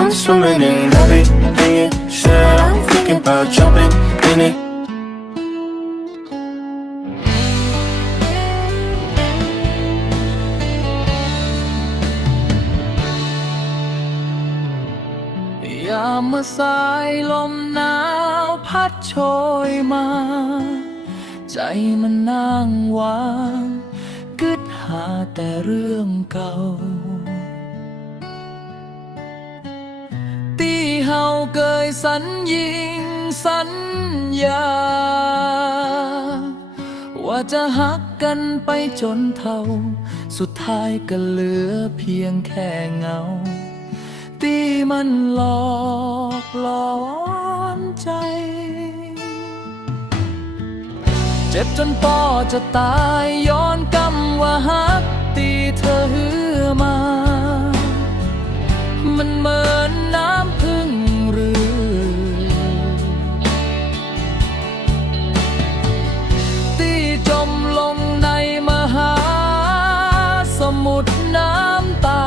I'm swimming in everything you said. I'm thinking about jumping in it. ยามเมื่อสายลมหนาวพัดโชยมา ใจมันนั่งวางกึดหาแต่เรื่องเก่า เฮาเกยสัญญิงสัญญา ว่าจะหักกันไปจนเท่า สุดท้ายก็เหลือเพียงแค่เงาที่มันหลอกหลอนใจ เจ็บจนปอจะตายย้อนกำว่าฮักตีเธอหือมา มันเหมือน น้ำตา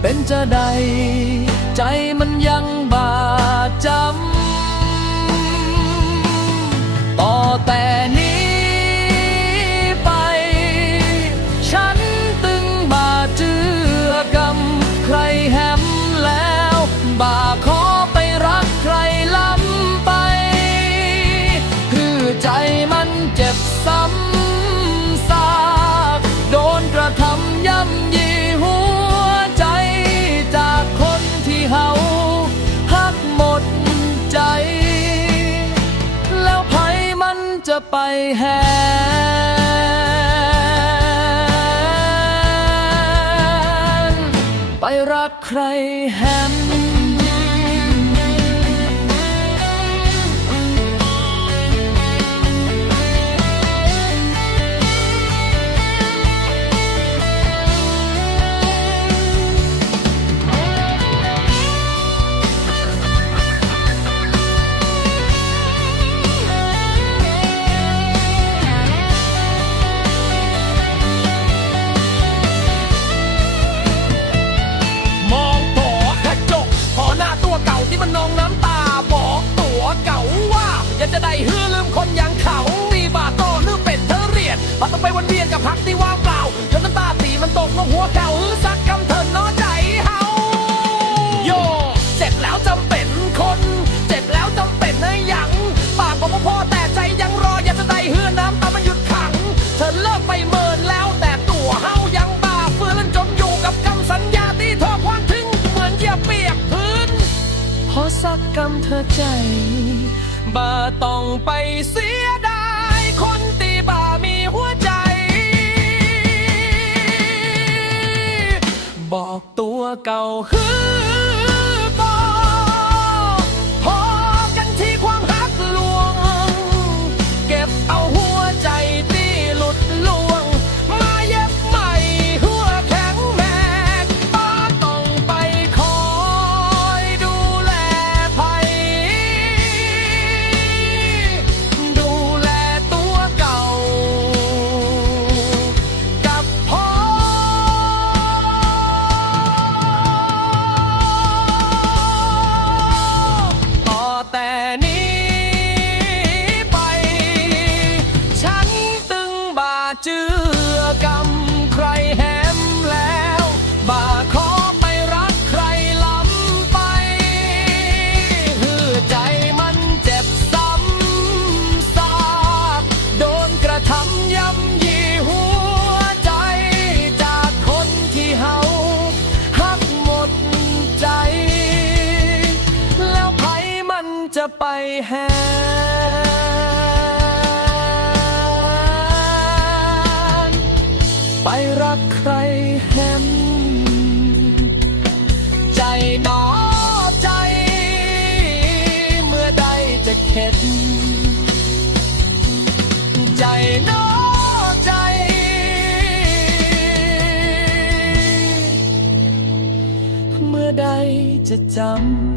เป็นจะใด ใจมันยังบาดจำ ต่อแต่นี้ไป ฉันตึงบาดเจือกรรมใครแหมแล้วบาด ใจ แล้วไผมันจะไปแหนไปรักใครแหม น้ำตาบอกตัวเก่าว่า อยากจะได้ฮือลืมคนอย่างเขาตีบาโตลืมเป็ดเธอเรียนพอต้องไปวนเวียนกับพักที่ว่างเปล่าจนน้ำตาตีมันตกลงหัวเก่าฮือสักกำเถินน้อใจเฮาโยเจ็บแล้วจำเป็นคน เจ็บแล้วจำเป็นในะยังปากบอกว่าพ่อแต่ใจยังรออยากจะได้ฮือน้ำตามันหยุดขัง เธอเลิกไปเมิน กรรมเธอใจบ่าต้องไปเสียดาย คนตีบ่ามีหัวใจ บอกตัวเก่าฮือ เจือกรรมใครแหมแล้ว บ่าขอไปรักใครล้ำไปคือใจมันเจ็บซ้ำซากโดนกระทำย่ำยีหัวใจจากคนที่เฮาหักหมดใจ แล้วไผมันจะไปแห รักใครแหมใจหนอใจ เมื่อใดจะเข็ด ใจหนอใจ เมื่อใดจะจำ